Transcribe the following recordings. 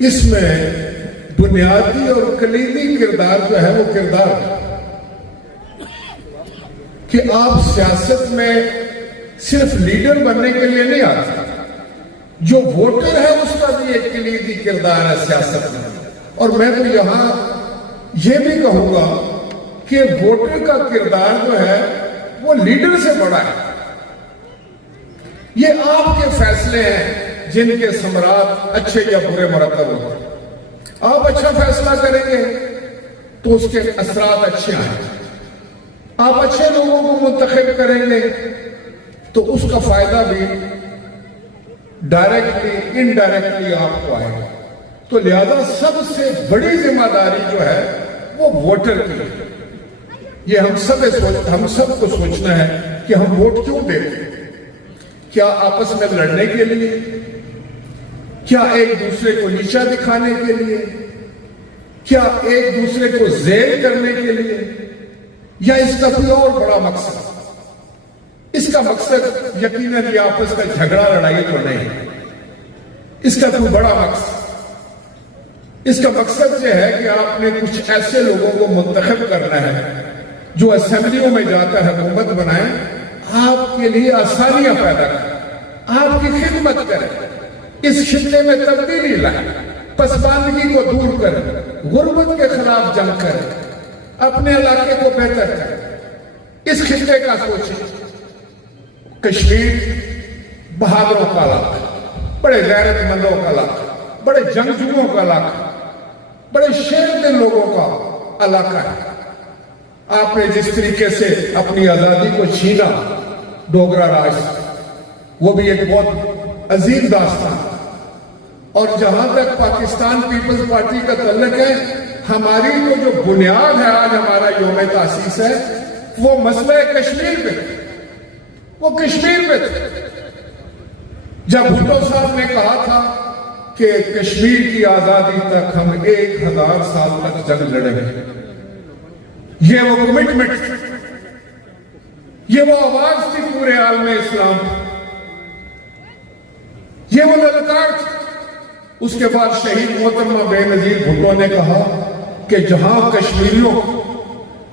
اس میں بنیادی اور کلیدی کردار جو ہے وہ کردار کہ آپ سیاست میں صرف لیڈر بننے کے لیے نہیں آتے، جو ووٹر ہے اس کا بھی ایک کلیدی کردار ہے سیاست میں. اور میں تو یہاں یہ بھی کہوں گا کہ ووٹر کا کردار جو ہے وہ لیڈر سے بڑا ہے. یہ آپ کے فیصلے ہیں جن کے ثمرات اچھے یا برے مرتب ہوتے ہیں. آپ اچھا فیصلہ کریں گے تو اس کے اثرات اچھے آئیں. آپ اچھے لوگوں کو منتخب کریں گے تو اس کا فائدہ بھی ڈائریکٹلی انڈائریکٹلی آپ کو آئے گا. تو لہذا سب سے بڑی ذمہ داری جو ہے وہ ووٹر کی ہے. یہ ہم سب کو سوچنا ہے کہ ہم ووٹ کیوں دیتے ہیں. کیا آپس میں لڑنے کے لیے؟ کیا ایک دوسرے کو نیچا دکھانے کے لیے؟ کیا ایک دوسرے کو ذیل کرنے کے لیے؟ یا اس کا کوئی اور بڑا مقصد؟ اس کا مقصد یقیناً یہ آپس کا جھگڑا لڑائی تو نہیں. اس کا کوئی بڑا مقصد، اس کا مقصد یہ ہے کہ آپ نے کچھ ایسے لوگوں کو منتخب کرنا ہے جو اسمبلیوں میں جا کر حکومت بنائیں، آپ کے لیے آسانیاں پیدا کریں، آپ کی خدمت کریں، اس خطے میں تبدیلی لائیں، پسماندگی کو دور کریں، غربت کے خلاف جنگ کریں، اپنے علاقے کو بہتر کریں. اس خطے کا سوچیں. کشمیر بہادروں کا علاقہ، بڑے غیرت مندوں کا علاقہ، بڑے جنگجوؤں کا علاقہ، بڑے شیر دل لوگوں کا علاقہ ہے. آپ نے جس طریقے سے اپنی آزادی کو چھینا ڈوگرا راج، وہ بھی ایک بہت عظیم داستان. اور جہاں تک پاکستان پیپلز پارٹی کا تعلق ہے، ہماری تو جو بنیاد ہے آج ہمارا یوم تاسیس ہے وہ مسئلہ کشمیر پہ، وہ کشمیر پہ تھے. جب بھٹو صاحب نے کہا تھا کہ کشمیر کی آزادی تک ہم 1000 سال تک جنگ لڑیں گے، یہ وہ کمٹمنٹ، یہ وہ آواز تھی پورے عالم اسلام، یہ وہ للکار تھی. اس کے بعد شہید محترمہ بے نظیر بھٹو نے کہا کہ جہاں کشمیریوں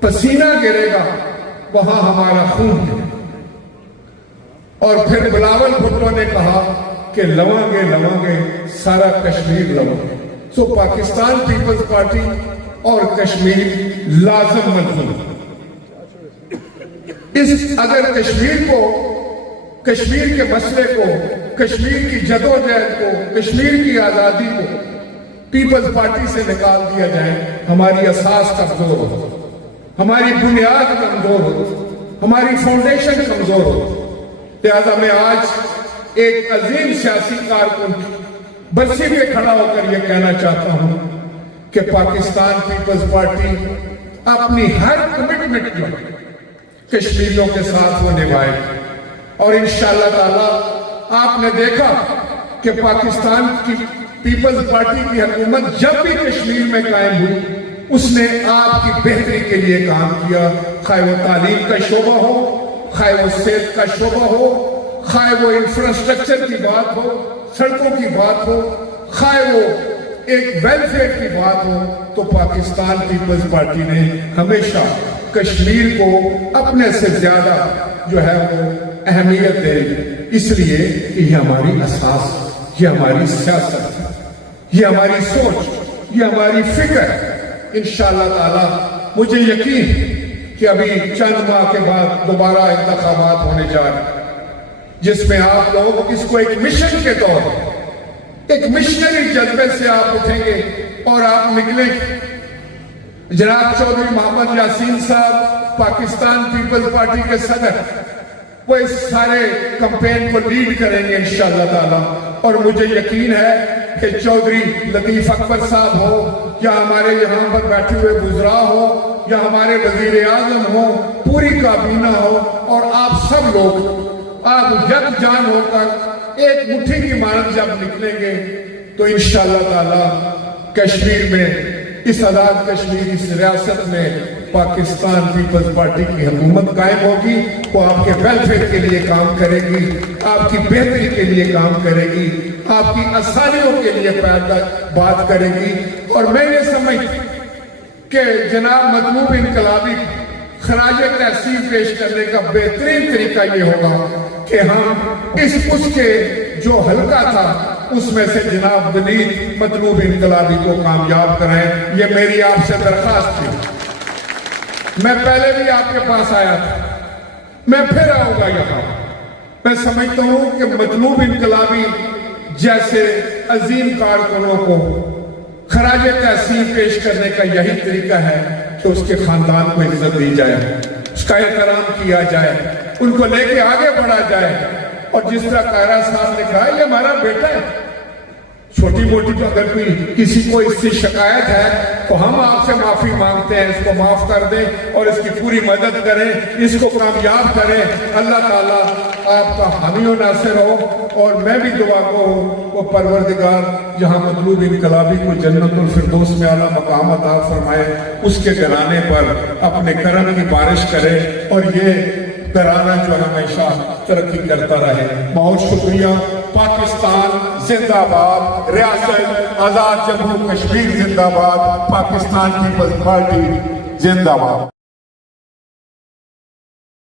پسینہ گرے گا وہاں ہمارا خون ہے. اور پھر بلاول بھٹو نے کہا کہ لواں گے سارا کشمیر لواں گے. سو پاکستان پیپلز پارٹی اور کشمیر لازم ملزوم. اگر کشمیر کو، کشمیر کے مسئلے کو، کشمیر کی جدوجہد کو، کشمیر کی آزادی کو پیپلز پارٹی سے نکال دیا جائے، ہماری اساس کمزور ہو، ہماری بنیاد کمزور ہو، ہماری فاؤنڈیشن کمزور ہو. لہذا میں آج ایک عظیم سیاسی کارکن برسی پہ کھڑا ہو کر یہ کہنا چاہتا ہوں کہ پاکستان پیپلز پارٹی اپنی ہر کمٹمنٹ جو کشمیریوں کے ساتھ وہ نبھائے. اور انشاءاللہ تعالی آپ نے دیکھا کہ پاکستان کی پیپلز پارٹی کی حکومت جب بھی کشمیر میں قائم ہوئی اس نے آپ کی بہتری کے لیے کام کیا. خواہ وہ تعلیم کا شعبہ ہو، خواہ وہ صحت کا شعبہ ہو، خواہ وہ انفراسٹرکچر کی بات ہو، سڑکوں کی بات ہو، خواہ وہ ایک ویلفیئر کی بات ہو، تو پاکستان پیپلز پارٹی نے ہمیشہ کشمیر کو اپنے سے زیادہ جو ہے وہ اہمیت دے. اس لیے کہ یہ ہماری اساس، یہ ہماری سیاست، یہ ہماری سوچ، یہ ہماری فکر ہے. انشاءاللہ تعالی مجھے یقین کہ ابھی چند ماہ کے بعد دوبارہ انتخابات ہونے جا رہے ہیں جس میں آپ لوگ اس کو ایک مشن کے طور پر، ایک مشنری جذبے سے آپ اٹھیں گے اور آپ نکلیں گے. جناب چودھری محمد یاسین صاحب پاکستان پیپلز پارٹی کے صدر، وہ اس سارے کمپین کو لیڈ کریں گے انشاءاللہ تعالی. اور مجھے یقین ہے کہ چودھری لطیف اکبر صاحب ہو یا ہمارے یہاں پر بیٹھے ہوئے وزراء ہو یا ہمارے وزیر اعظم ہو، پوری کابینہ ہو، اور آپ سب لوگ آپ یک جان ہو کر ایک مٹھی کی مانند جب نکلیں گے تو انشاءاللہ تعالی کشمیر میں، اس آزاد کشمیر، اس ریاست میں پاکستان پیپلز پارٹی کی حکومت قائم ہوگی. وہ آپ کے ویلفیئر کے لیے کام کرے گی، آپ کی بہتری کے لیے کام کرے گی، آپ کی آسانیوں کے لیے بات کرے گی. اور میں یہ سمجھتا کہ جناب مطلوب انقلابی خراج تحسین پیش کرنے کا بہترین طریقہ یہ ہوگا کہ ہم اس کے جو حلقہ تھا اس میں سے جناب ولید مطلوب انقلابی کو کامیاب کریں. یہ میری آپ سے درخواست تھی. میں پہلے بھی آپ کے پاس آیا تھا, میں پھر آؤں گا یہاں. میں سمجھتا ہوں کہ مطلوب انقلابی جیسے عظیم کارکنوں کو خراج تحسین پیش کرنے کا یہی طریقہ ہے کہ اس کے خاندان کو عزت دی جائے, اس کا احترام کیا جائے, ان کو لے کے آگے بڑھا جائے. اور جس طرح قاہرہ صاحب نے کہا یہ ہمارا بیٹا ہے, چھوٹی موٹی تو اگر کوئی کسی کو اس سے شکایت ہے تو ہم آپ سے معافی مانگتے ہیں, اس کو معاف کر دیں اور اس کی پوری مدد کریں, اس کو کامیاب کریں. اللہ تعالیٰ آپ کا حامی و ناصر ہو. اور میں بھی دعا کو وہ پروردگار جہاں مطلوب انقلابی کو جنت الفردوس میں اعلیٰ مقام عطا فرمائے, اس کے گھرانے پر اپنے کرم کی بارش کرے اور یہ گھرانہ جو ہمیشہ ترقی کرتا رہے. بہت شکریہ. پاکستان زندہ باد, ریاست آزاد جموں کشمیر زندہ باد, پاکستان پیپلز پارٹی زندہ باد.